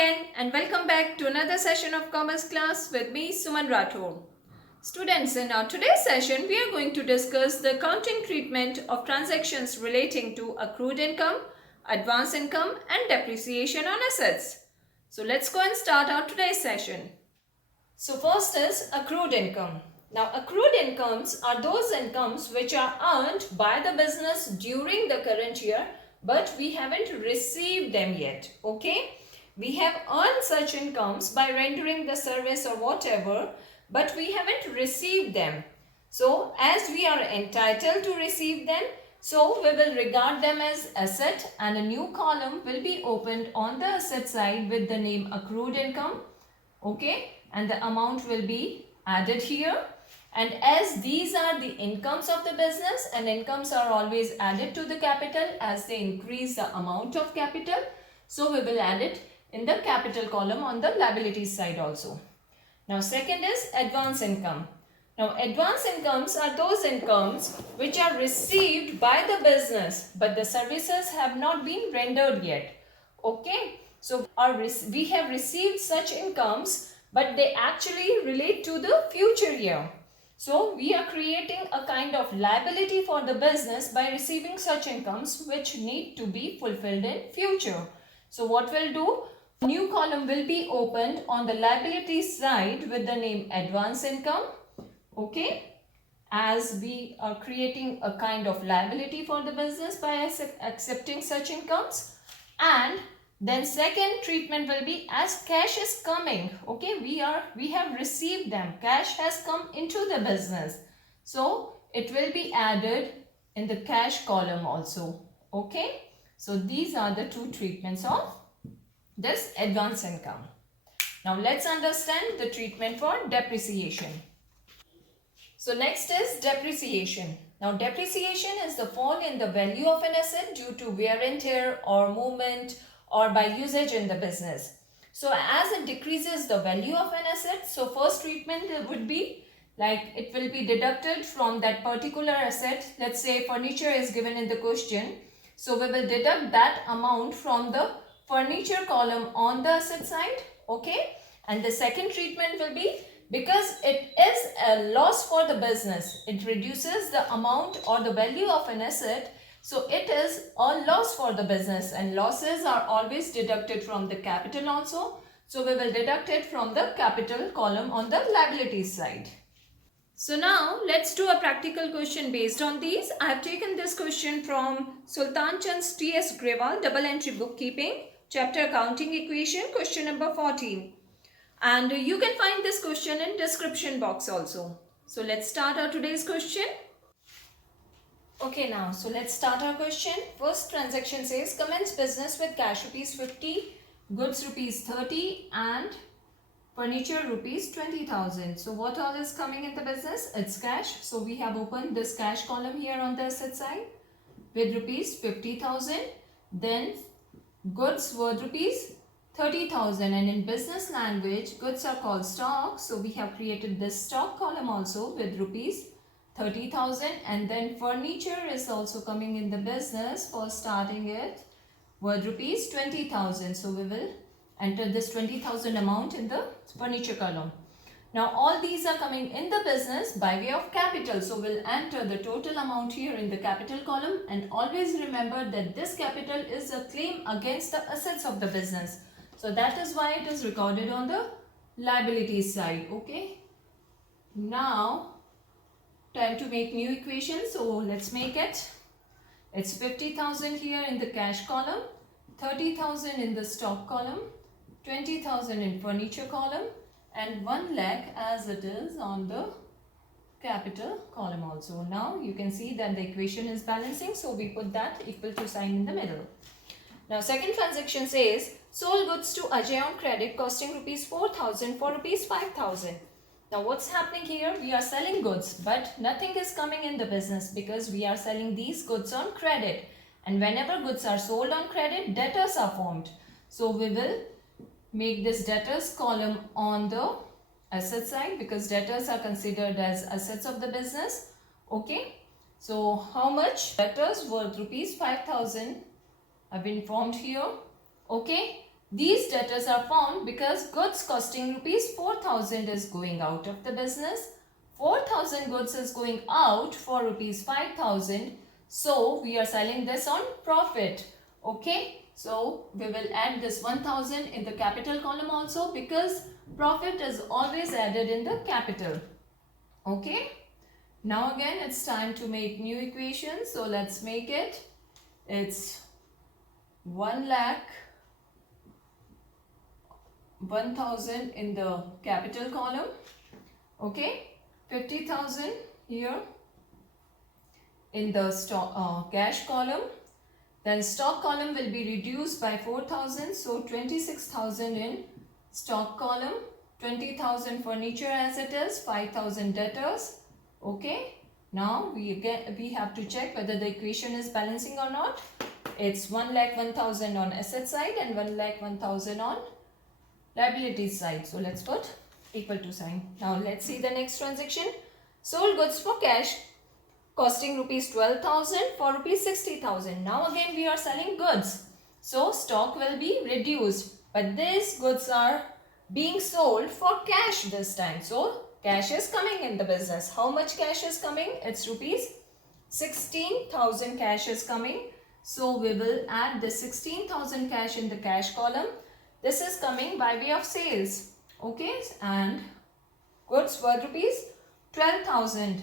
again and welcome back to another session of Commerce class with me, Suman Rathore. Students, in our today's session, we are going to discuss the accounting treatment of transactions relating to accrued income, advance income and depreciation on assets. So let's go and start our today's session. So first is accrued income. Now accrued incomes are those incomes which are earned by the business during the current year, but we haven't received them yet. Okay? We have earned such incomes by rendering the service or whatever, but we haven't received them. So as we are entitled to receive them, so we will regard them as asset and a new column will be opened on the asset side with the name accrued income. Okay, and the amount will be added here. And as these are the incomes of the business, and incomes are always added to the capital as they increase the amount of capital, so we will add it in the capital column on the liabilities side also. Now second is advance income. Now advance incomes are those incomes which are received by the business but the services have not been rendered yet. Okay, so we have received such incomes but they actually relate to the future year. So we are creating a kind of liability for the business by receiving such incomes which need to be fulfilled in future. So what we'll do? A new column will be opened on the liability side with the name advance income. Okay, as we are creating a kind of liability for the business by accepting such incomes. And then second treatment will be as cash is coming. Okay, we have received them. Cash has come into the business. So it will be added in the cash column also. Okay, so these are the two treatments of this advance income. Now let's understand the treatment for depreciation. So next is depreciation. Now depreciation is the fall in the value of an asset due to wear and tear or movement or by usage in the business. So as it decreases the value of an asset, so first treatment would be like it will be deducted from that particular asset. Let's say furniture is given in the question. So we will deduct that amount from the furniture column on the asset side. Okay, and the second treatment will be because it is a loss for the business, it reduces the amount or the value of an asset, so it is a loss for the business and losses are always deducted from the capital also. So we will deduct it from the capital column on the liabilities side. So now let's do a practical question based on these. I have taken this question from Sultan Chand's T.S. Grewal, Double Entry Bookkeeping, Chapter Accounting Equation, question number 14. And you can find this question in description box also. So let's start our today's question. Okay, now so let's start our question. First transaction says commence business with cash rupees 50, goods rupees 30 and furniture rupees 20,000. So what all is coming in the business? It's cash. So we have opened this cash column here on the asset side with rupees 50,000. Then goods worth rupees 30,000, and in business language goods are called stock. So we have created this stock column also with rupees 30,000, and then furniture is also coming in the business for starting it worth rupees 20,000. So we will enter this 20,000 amount in the furniture column. Now all these are coming in the business by way of capital. So we'll enter the total amount here in the capital column, and always remember that this capital is a claim against the assets of the business. So that is why it is recorded on the liabilities side. Okay. Now time to make new equation. So let's make it. It's 50,000 here in the cash column, 30,000 in the stock column, 20,000 in furniture column, and 1 lakh as it is on the capital column also. Now you can see that the equation is balancing, so we put that equal to sign in the middle. Now second transaction says sold goods to Ajay on credit costing rupees 4,000 for rupees 5,000. Now what's happening here? We are selling goods but nothing is coming in the business because we are selling these goods on credit, and whenever goods are sold on credit, debtors are formed. So we will make this debtors column on the asset side because debtors are considered as assets of the business. Okay, so how much? Debtors worth rupees 5,000 have been formed here. Okay, These debtors are formed because goods costing rupees 4,000 is going out of the business. 4,000 goods is going out for rupees 5,000. So we are selling this on profit. Okay. So we will add this 1,000 in the capital column also, because profit is always added in the capital. Okay. Now again it's time to make new equation. So let's make it. It's 1,000 in the capital column. Okay. 50,000 here in the stock cash column. Then stock column will be reduced by 4,000. So 26,000 in stock column. 20,000 furniture as it is. 5,000 debtors. Okay. Now we have to check whether the equation is balancing or not. It's 1,01,000 on asset side and 1,01,000 on liability side. So let's put equal to sign. Now let's see the next transaction. Sold goods for cash costing rupees 12,000 for rupees 60,000. Now again we are selling goods. So stock will be reduced. But these goods are being sold for cash this time. So cash is coming in the business. How much cash is coming? It's rupees 16,000 cash is coming. So we will add the 16,000 cash in the cash column. This is coming by way of sales. Okay. And goods worth rupees 12,000.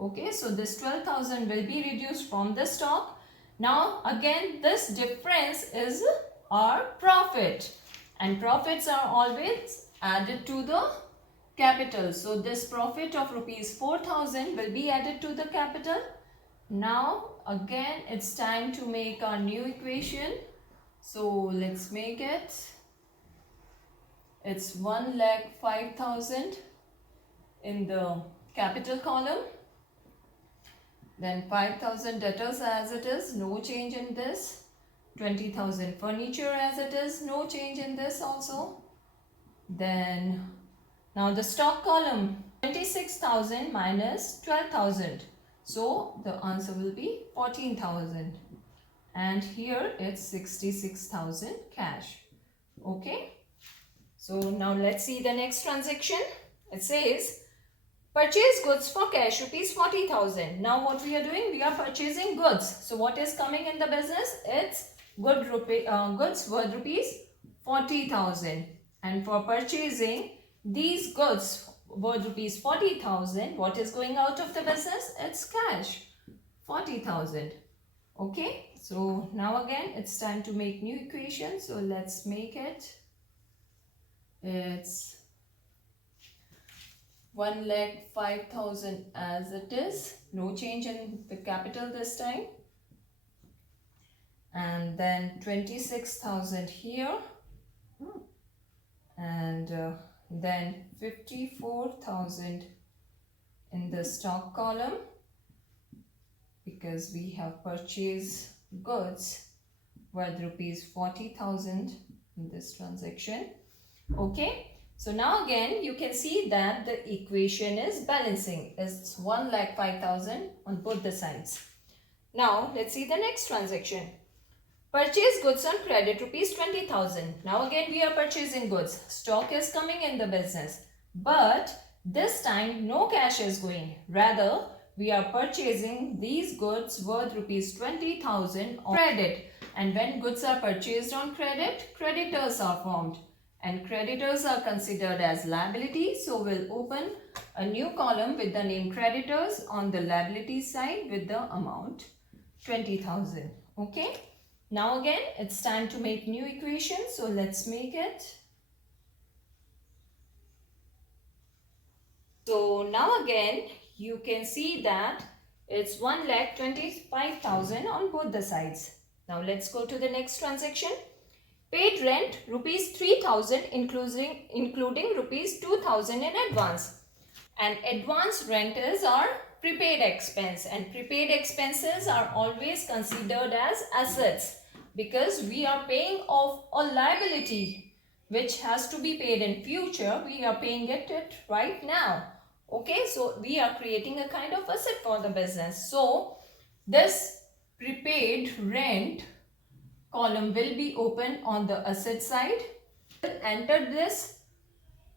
Okay. So this 12,000 will be reduced from the stock. Now again this difference is our profit. And profits are always added to the capital. So this profit of rupees 4,000 will be added to the capital. Now again it's time to make our new equation. So let's make it. It's 1,05,000 in the capital column. Then 5,000 debtors as it is, no change in this. 20,000 furniture as it is, no change in this also. Then now the stock column, 26,000 minus 12,000. So the answer will be 14,000. And here it's 66,000 cash. Okay. So now let's see the next transaction. It says purchase goods for cash rupees 40,000. Now what we are doing? We are purchasing goods. So what is coming in the business? It's goods worth rupees 40,000. And for purchasing these goods worth rupees 40,000, what is going out of the business? It's cash, 40,000. Okay. So now again it's time to make new equation. So let's make it. It's 1,05,000 as it is, no change in the capital this time. And then 26,000 here. And then 54,000 in the stock column, because we have purchased goods worth rupees 40,000 in this transaction. Okay. So now again you can see that the equation is balancing. It's 1,05,000 on both the sides. Now let's see the next transaction. Purchase goods on credit rupees 20,000. Now again we are purchasing goods. Stock is coming in the business. But this time no cash is going. Rather we are purchasing these goods worth rupees 20,000 on credit. And when goods are purchased on credit, creditors are formed. And creditors are considered as liability. So we'll open a new column with the name creditors on the liability side with the amount 20,000. Okay. Now again it's time to make new equation. So let's make it. So now again you can see that it's 1,25,000 on both the sides. Now let's go to the next transaction. Paid rent rupees 3,000 including rupees 2,000 in advance. And advance rent is our prepaid expense, and prepaid expenses are always considered as assets because we are paying off a liability which has to be paid in future. We are paying it right now. Okay, so we are creating a kind of asset for the business. So this prepaid rent column will be open on the asset side. Enter this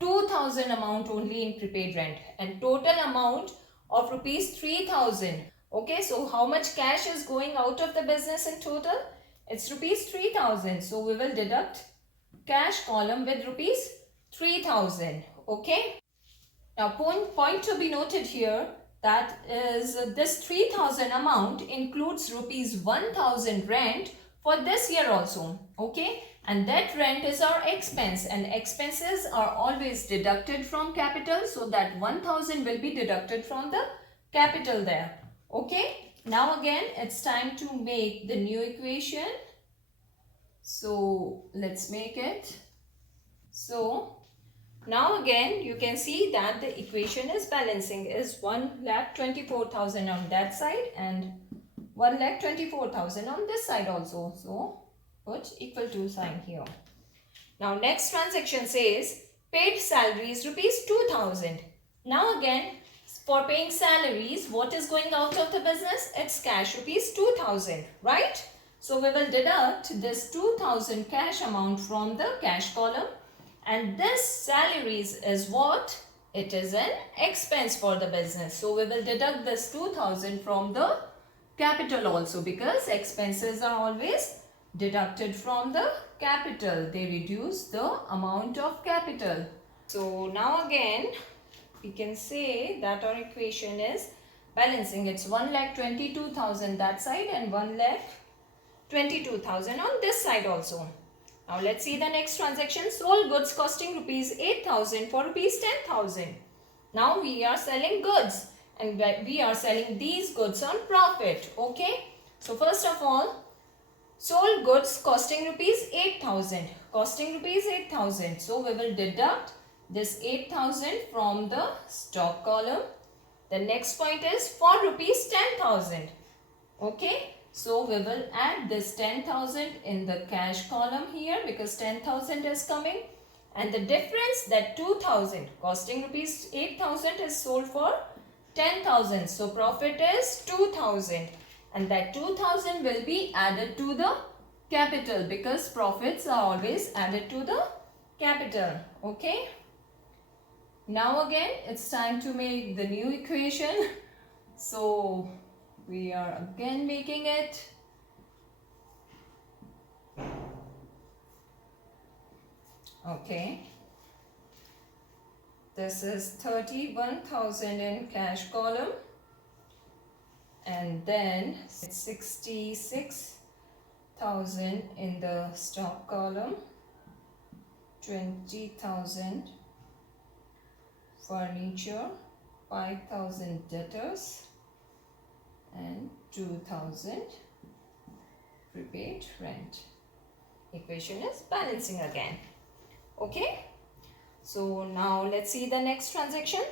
2000 amount only in prepaid rent and total amount of rupees 3000. Okay, so how much cash is going out of the business in total? It's rupees 3000. So we will deduct cash column with rupees 3000. Okay. Now point to be noted here, that is this 3000 amount includes rupees 1000 rent for this year also. Okay. And that rent is our expense and expenses are always deducted from capital. So that 1000 will be deducted from the capital there. Okay. Now again it's time to make the new equation. So let's make it. So now again you can see that the equation is balancing, is 1,24,000 on that side and 1,24,000 on this side also. So put equal to sign here. Now next transaction says paid salaries rupees 2000. Now again for paying salaries, what is going out of the business? It's cash rupees 2000, right? So we will deduct this 2000 cash amount from the cash column. And this salaries is what? It is an expense for the business. So we will deduct this 2000 from the capital also, because expenses are always deducted from the capital. They reduce the amount of capital. So now again we can say that our equation is balancing. It's 1,22,000 that side and 1,22,000 on this side also. Now let's see the next transaction. Sold goods costing rupees 8,000 for rupees 10,000. Now we are selling goods and we are selling these goods on profit. Okay. So first of all, sold goods costing rupees 8,000. Costing rupees 8,000. So we will deduct this 8,000 from the stock column. The next point is for rupees 10,000. Okay. So we will add this 10,000 in the cash column here, because 10,000 is coming, and the difference, that 2,000 costing rupees 8,000 is sold for 10,000. So profit is 2,000 and that 2,000 will be added to the capital, because profits are always added to the capital. Okay. Now again it's time to make the new equation. So we are again making it. Okay. This is 31,000 in cash column and then 66,000 in the stock column, 20,000 furniture, 5,000 debtors and 2,000 prepaid rent. Equation is balancing again. Okay. So now let's see the next transaction.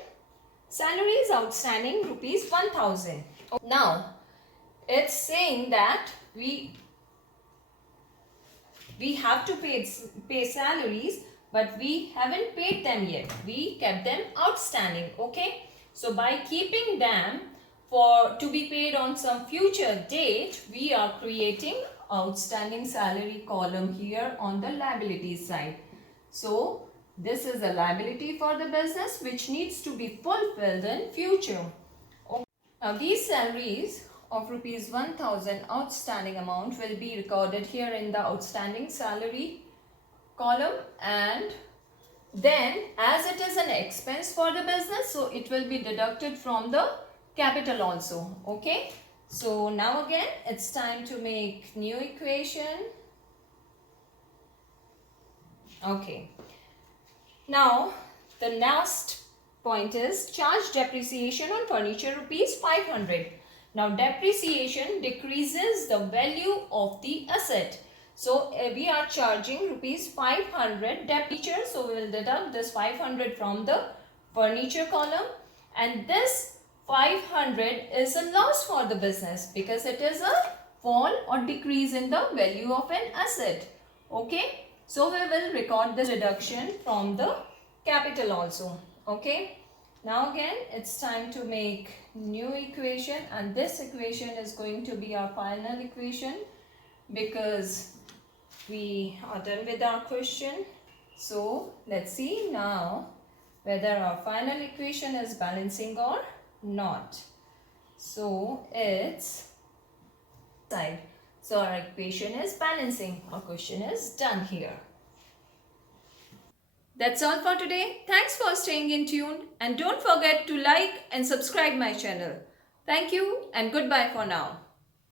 Salaries outstanding rupees 1,000. Now it's saying that we have to pay salaries, but we haven't paid them yet. We kept them outstanding. Okay. So by keeping them to be paid on some future date, we are creating outstanding salary column here on the liabilities side. So this is a liability for the business which needs to be fulfilled in future. Okay. Now these salaries of rupees 1,000 outstanding amount will be recorded here in the outstanding salary column, and then as it is an expense for the business, so it will be deducted from the capital also. Okay. So now again it's time to make new equation. Okay. Now the last point is charge depreciation on furniture rupees 500. Now depreciation decreases the value of the asset. So we are charging rupees 500 depreciation. So we will deduct this 500 from the furniture column, and this 500 is a loss for the business because it is a fall or decrease in the value of an asset. Okay. So we will record this reduction from the capital also. Okay. Now again it's time to make new equation, and this equation is going to be our final equation because We are done with our question. So let's see now whether our final equation is balancing or not. So it's side. So our equation is balancing. Our question is done here. That's all for today. Thanks for staying in tune and don't forget to like and subscribe my channel. Thank you and goodbye for now.